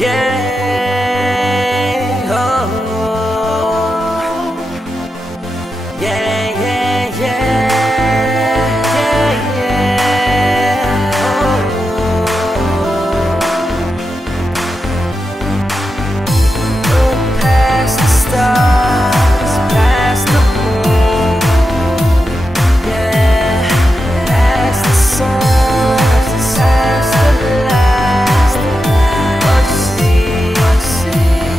Yeah, oh, yeah, yeah, yeah, yeah, oh. Look past the stars, past the moon, yeah, past the sun, past the lights. But you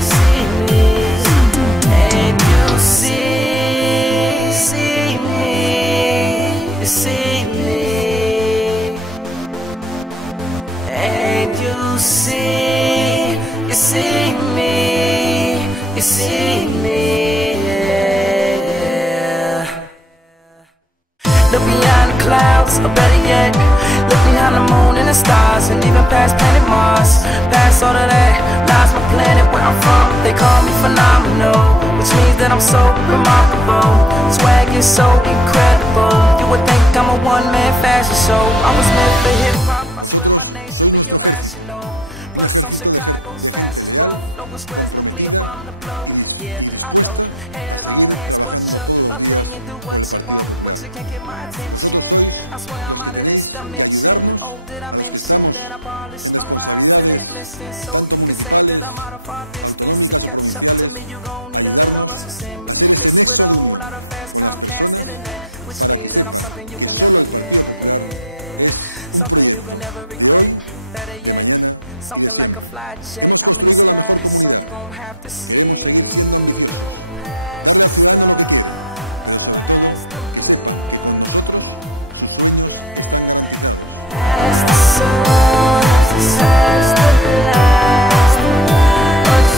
see me, and you see me, you see me, and you see me, you see me, yeah. Look beyond the clouds, or better yet, look behind the moon and the stars, and even past planet Mars. Past all of that, lies my planet where I'm from. They call me phenomenal, which means that I'm so remarkable. Swag is so incredible. You would think I'm a one-man fashion show. I was meant for hip-hop, I swear my name should be irrational. Plus I'm Chicago's fastest road. No squares, nuclear bomb to blow. Yeah, I know. Head on hands, what's your opinion? Do what you want, but you can't get my attention. I swear I'm out of this dimension. Oh, did I mention that I polish my rhymes till they glisten? So you can say that I'm out of far distance. To catch up to me, you gon' need a little Russell Simmons. Mixed with a whole lot of fast Comcast internet, which means that I'm something you can never get, something you can never regret. Better yet, something like a fly jet. I'm in the sky, so you gon' have to see past the stars, past the moon, yeah, past the sun, past the lights. But you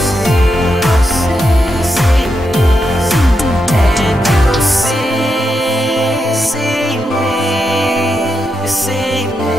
see me, and you see me, you see me.